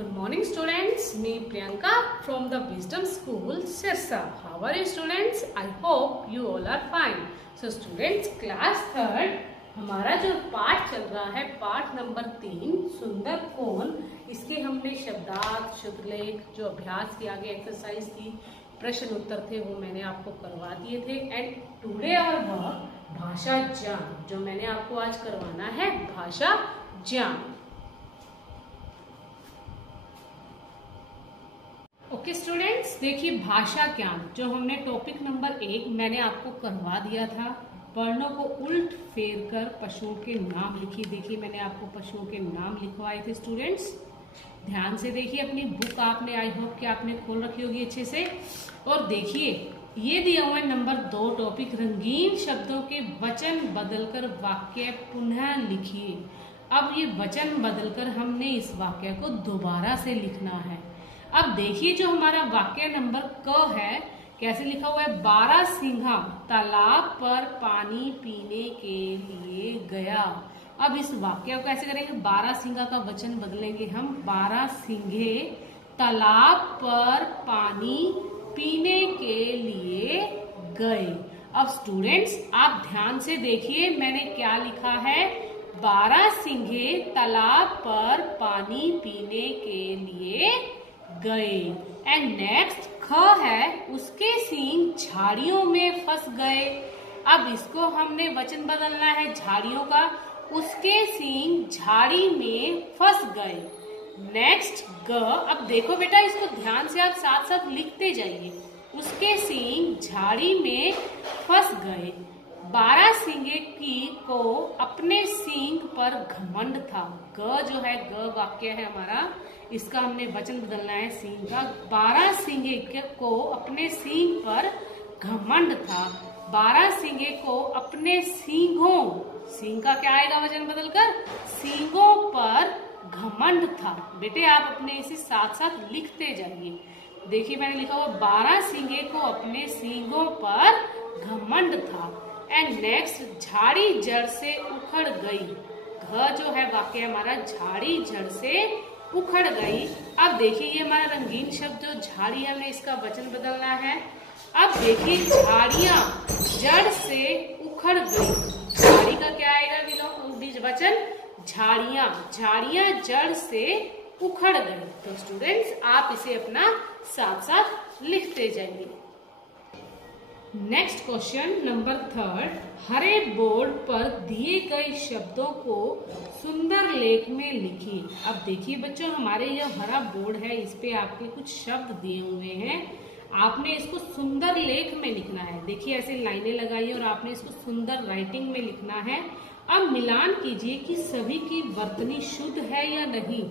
Good morning students, me Priyanka from the Wisdom School Sirsa. How are you students? I hope you all are fine. So students, class 3rd हमारा जो पाठ चल रहा है पाठ number 3 सुंदर कोन, इसके हमने शब्दार्थ शुद्धलेख जो अभ्यास किया गया एक्सरसाइज की प्रश्न उत्तर थे वो मैंने आपको करवा दिए थे। एंड टुडे आवर वर्क भाषा ज्ञान, जो मैंने आपको आज करवाना है भाषा ज्ञान। ओके स्टूडेंट्स, देखिए भाषा ज्ञान जो हमने टॉपिक नंबर 1 मैंने आपको करवा दिया था। वर्णों को उल्ट फेर कर पशुओं के नाम लिखिए। देखिए मैंने आपको पशुओं के नाम लिखवाए थे स्टूडेंट्स, ध्यान से देखिए। अपनी बुक आपने आई होप कि आपने खोल रखी होगी अच्छे से। और देखिए ये दिया हुआ है नंबर 2 टॉपिक, रंगीन शब्दों के वचन बदलकर वाक्य पुनः लिखिए। अब ये वचन बदलकर हमने इस वाक्य को दोबारा से लिखना है। अब देखिए जो हमारा वाक्य नंबर क है कैसे लिखा हुआ है, 12 सिंहा तालाब पर पानी पीने के लिए गया। अब इस वाक्य को कैसे करेंगे, 12 सिंहा का वचन बदलेंगे हम, 12 सिंहे तालाब पर पानी पीने के लिए गए। अब स्टूडेंट्स आप ध्यान से देखिए मैंने क्या लिखा है, 12 सिंहे तालाब पर पानी पीने के लिए गए। एंड नेक्स्ट ख है, उसके सींग झाड़ियों में फंस गए। अब इसको हमने वचन बदलना है झाड़ियों का, उसके सींग झाड़ी में फंस गए। नेक्स्ट ग, अब देखो बेटा इसको ध्यान से आप साथ साथ लिखते जाइए। उसके सींग झाड़ी में फंस गए। 12 सिंगे की को अपने सींग पर घमंड था। ग जो है ग वाक्य है हमारा, इसका हमने वचन बदलना है सींग का। 12 सिंगे को अपने सींग पर घमंड था। 12 सिंगे को अपने सींगों, सींग का क्या आएगा वचन बदलकर, सींगों पर घमंड था। बेटे आप अपने इसे साथ साथ लिखते जाइए। देखिए मैंने लिखा हुआ 12 सिंगे को अपने सींगों पर घमंड था। एंड नेक्स्ट झाड़ी जड़ से उखड़ गई। घ जो है वाक्य हमारा, झाड़ी जड़ से उखड़ गई। अब देखिए ये हमारा रंगीन शब्द जो झाड़ी है, हमें इसका वचन बदलना है। अब देखिए झाड़ियां जड़ से उखड़ गई। झाड़ी का क्या आएगा बीज वचन, झाड़ियां, झाड़ियां जड़ से उखड़ गई। तो स्टूडेंट्स आप इसे अपना साथ साथ लिखते जाइए। नेक्स्ट क्वेश्चन नंबर 3, हरे बोर्ड पर दिए गए शब्दों को सुंदर लेख में लिखिए। अब देखिए बच्चों हमारे ये हरा बोर्ड है, इस पे आपके कुछ शब्द दिए हुए हैं, आपने इसको सुंदर लेख में लिखना है। देखिए ऐसे लाइनें लगाइए और आपने इसको सुंदर राइटिंग में लिखना है। अब मिलान कीजिए कि सभी की वर्तनी शुद्ध है या नहीं।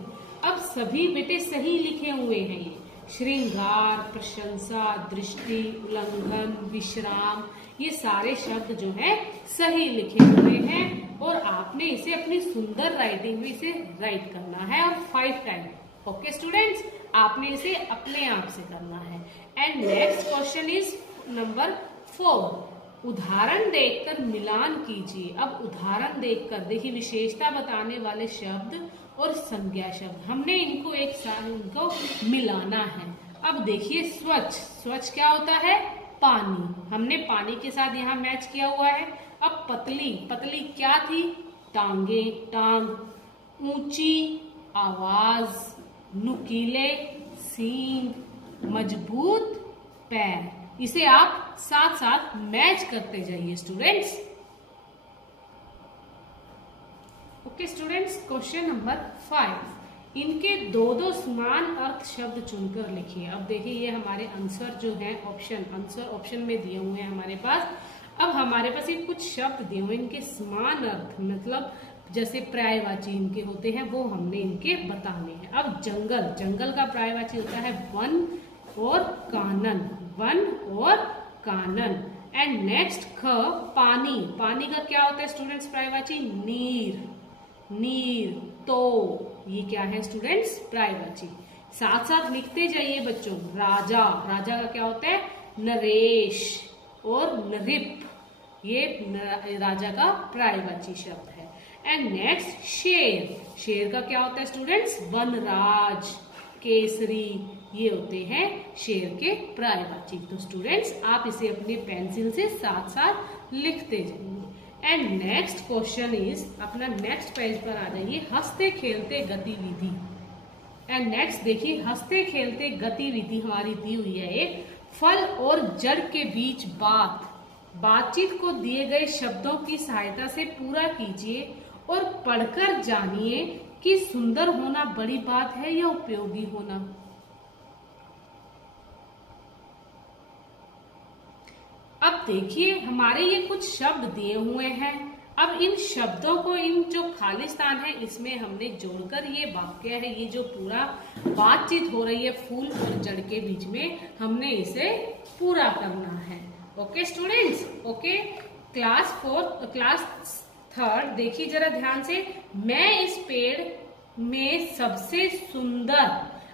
अब सभी बेटे सही लिखे हुए हैं, ये श्रृंगार, प्रशंसा, दृष्टि, उल्लंघन, विश्राम, ये सारे शब्द जो हैं सही लिखे हुए हैं। और आपने इसे अपनी सुंदर राइटिंग में इसे राइट करना है और 5 टाइम। ओके स्टूडेंट्स, आपने इसे अपने आप से करना है। And next question is number 4, उदाहरण देखकर मिलान कीजिए। अब उदाहरण देखकर देखिए विशेषता बताने वाले शब्द और संज्ञा शब्द, हमने इनको एक साथ इनको मिलाना है। अब देखिए स्वच्छ, स्वच्छ क्या होता है, पानी, हमने पानी के साथ यहाँ मैच किया हुआ है। अब पतली, पतली क्या थी, टांगे, टांग। ऊंची, आवाज, नुकीले सींग, मजबूत पैर। इसे आप साथ साथ मैच करते जाइए students. Okay students, question number 5, इनके 2 समान अर्थ शब्द चुनकर लिखिए। अब देखिए ये हमारे आंसर जो है ऑप्शन, आंसर ऑप्शन में दिए हुए हैं हमारे पास। अब हमारे पास ये कुछ शब्द दिए हुए, इनके समान अर्थ मतलब जैसे पर्यायवाची इनके होते हैं वो हमने इनके बताने हैं। अब जंगल, जंगल का पर्यायवाची होता है वन और कानन, वन और कानन। एंड नेक्स्ट ख, पानी, पानी का क्या होता है स्टूडेंट्स पर्यायवाची, नीर, नीर, तो ये क्या है स्टूडेंट्स पर्यायवाची। साथ साथ लिखते जाइए बच्चों। राजा, राजा का क्या होता है, नरेश और नृप, ये राजा का पर्यायवाची शब्द है। एंड नेक्स्ट शेर, शेर का क्या होता है स्टूडेंट्स, वनराज केसरी, ये होते हैं शेर के पर्यायवाची। तो स्टूडेंट्स आप इसे अपने पेंसिल से साथ साथ लिखते जाइए। एंड नेक्स्ट क्वेश्चन इज, अपना नेक्स्ट पेज पर आ जाइए, हंसते खेलते गतिविधि। एंड नेक्स्ट देखिए, हंसते खेलते गतिविधि हमारी दी हुई है एक, फल और जड़ के बीच बातचीत को दिए गए शब्दों की सहायता से पूरा कीजिए और पढ़कर जानिए कि सुंदर होना बड़ी बात है या उपयोगी होना। अब देखिए हमारे ये कुछ शब्द दिए हुए हैं। अब इन शब्दों को, इन जो खाली स्थान है इसमें हमने जोड़कर ये वाक्य है, ये जो पूरा बातचीत हो रही है फूल और जड़ के बीच में, हमने इसे पूरा करना है। Okay students, okay. क्लास 3 देखिए जरा ध्यान से, मैं इस पेड़ में सबसे सुंदर,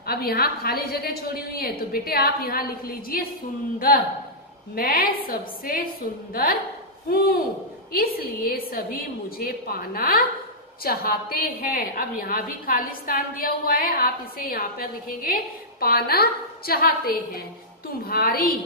अब यहाँ खाली जगह छोड़ी हुई है तो बेटे आप यहाँ लिख लीजिए सुंदर, मैं सबसे सुंदर हूँ इसलिए सभी मुझे पाना चाहते हैं। अब यहाँ भी खाली स्थान दिया हुआ है, आप इसे यहाँ पर लिखेंगे पाना चाहते हैं। तुम्हारी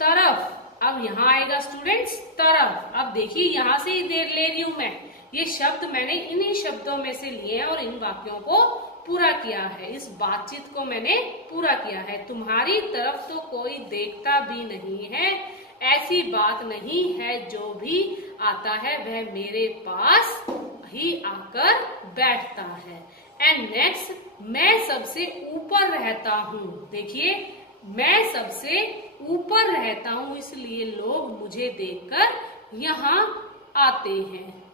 तरफ, अब यहाँ आएगा स्टूडेंट्स तरफ। अब देखिए यहाँ से ही ले रही हूं मैं, ये शब्द मैंने इन्हीं शब्दों में से लिए हैं और इन वाक्यों को पूरा किया है, इस बातचीत को मैंने पूरा किया है। तुम्हारी तरफ तो कोई देखता भी नहीं है, ऐसी बात नहीं है, जो भी आता है वह मेरे पास ही आकर बैठता है। एंड नेक्स्ट, मैं सबसे ऊपर रहता हूँ। देखिए मैं सबसे ऊपर रहता हूँ इसलिए लोग मुझे देखकर यहाँ आते हैं।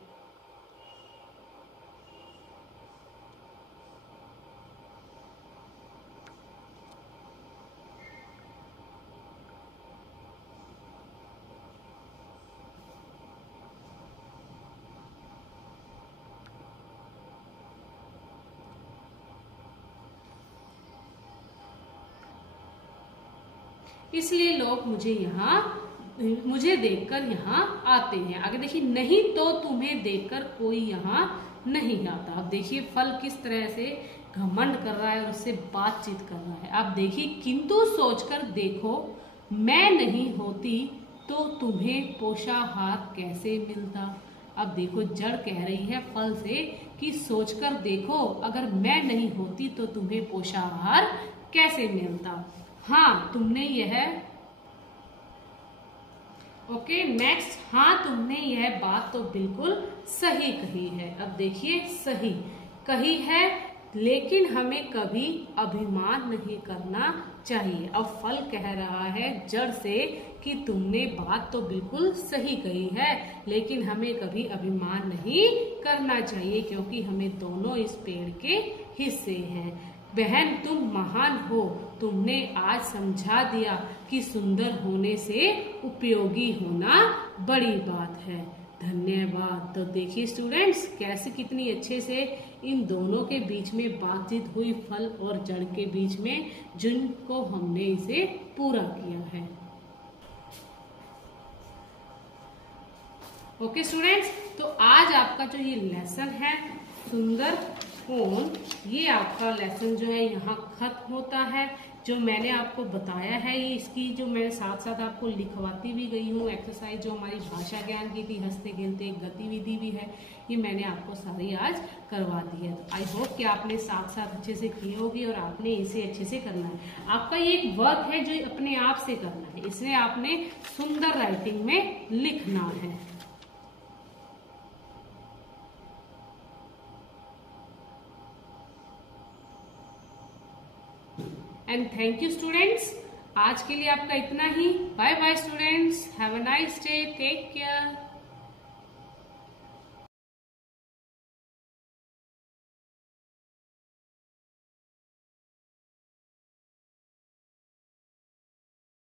इसलिए लोग मुझे देखकर यहाँ आते हैं। आगे देखिए, नहीं तो तुम्हें देखकर कोई यहाँ नहीं आता। अब देखिए फल किस तरह से घमंड कर रहा है और उससे बातचीत कर रहा है। अब देखिए, किंतु सोचकर देखो, मैं नहीं होती तो तुम्हें पोषाहार कैसे मिलता। अब देखो जड़ कह रही है फल से कि सोचकर देखो, अगर मैं नहीं होती तो तुम्हें पोषाहार कैसे मिलता। हाँ तुमने यह, ओके नेक्स्ट, हाँ तुमने यह बात तो बिल्कुल सही कही है। अब देखिए सही कही है, लेकिन हमें कभी अभिमान नहीं करना चाहिए। अब फल कह रहा है जड़ से कि तुमने बात तो बिल्कुल सही कही है, लेकिन हमें कभी अभिमान नहीं करना चाहिए, क्योंकि हमें दोनों इस पेड़ के हिस्से हैं। बहन तुम महान हो, तुमने आज समझा दिया कि सुंदर होने से उपयोगी होना बड़ी बात है। धन्यवाद। तो देखिए स्टूडेंट्स कैसे कितनी अच्छे से इन दोनों के बीच में बातचीत हुई, फल और जड़ के बीच में, जिनको हमने इसे पूरा किया है। ओके स्टूडेंट्स, तो आज आपका जो ये लेसन है सुंदर कौन, ये आपका लेसन जो है यहाँ खत्म होता है। जो मैंने आपको बताया है ये, इसकी जो मैं साथ साथ आपको लिखवाती भी गई हूँ एक्सरसाइज, जो हमारी भाषा ज्ञान की थी, हंसते खेलते एक गतिविधि भी है, ये मैंने आपको सारी आज करवा दी है। आई होप कि आपने साथ साथ अच्छे से की होगी और आपने इसे अच्छे से करना है। आपका ये एक वर्क है जो अपने आप से करना है, इसमें आपने सुंदर राइटिंग में लिखना है। एंड थैंक यू स्टूडेंट्स, आज के लिए आपका इतना ही। Bye bye students, have a nice day, take care.